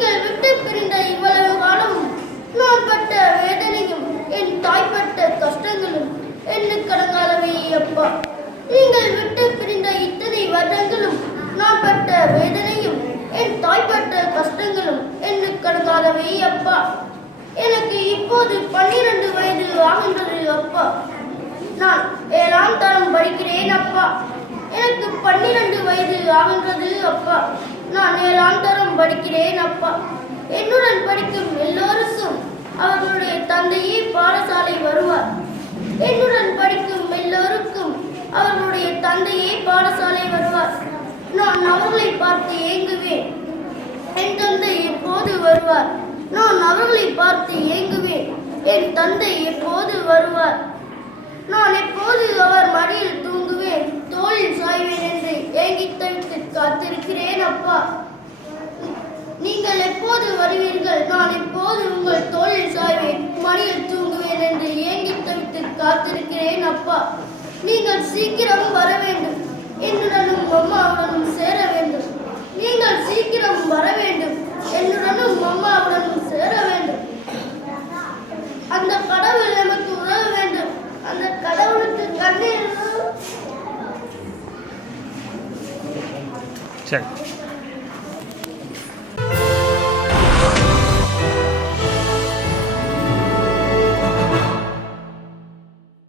நீங்கள் விட்டு பிரிந்த இவ்வளவு காலம் நான் பட்ட வேதனையும் என் தாய்ப்பட்ட கஷ்டங்களும் எண்ணுக்கடங்காதவை அப்பா. நீங்கள் விட்டு பிரிந்த இத்தனை வருடங்களும் நான் பட்ட வேதனையும் என் தாய்ப்பட்ட கஷ்டங்களும் எண்ணுக்கடங்காதவை அப்பா. எனக்கு இப்போது 12 வயது ஆகின்றது அப்பா. நான் 7ஆம் தரம் படிக்கிறேன் அப்பா. எனக்கு 12 வயது ஆகின்றது அப்பா. நான் 7ஆம் தரம் படிக்கிறேன் அப்பா. என்னுடன் படிக்கும் எல்லோருக்கும் அவர்களுடைய தந்தையே பாடசாலை வருவார். என்னுடன் படிக்கும் எல்லோருக்கும் அவர்களுடைய தந்தையே பாடசாலை வருவார். நான் அவர்களை பார்த்து ஏங்குவேன். என் தந்தை எப்போது வருவார்? நான் அவர்களை பார்த்து ஏங்குவேன். என் தந்தை எப்போது வருவார்? நான் எப்போது அவர் மடியில் தூங்குவேன், தோளில் சாய்வேன் என்று ஏங்கித் தவித்து காத்திருக்கிறேன் அப்பா. நீங்கள் எப்போது வருவீர்கள்? நான் எப்போது உங்கள் தோளில் சாய்வேன், மடியில் தூங்குவேன் என்று ஏங்கித் தவித்து காத்திருக்கிறேன் அப்பா. நீங்கள் சீக்கிரம் வர வேண்டும். என்னுடனும் அம்மாவுடனும் சேர வேண்டும். நீங்கள் சீக்கிரம் வர வேண்டும். என்னுடனும் அம்மாவுடனும் சேர வேண்டும். அந்த கடவுள் நமக்கு உதவ வேண்டும். அந்த கடவுளுக்கு கண்ணீர். சரி.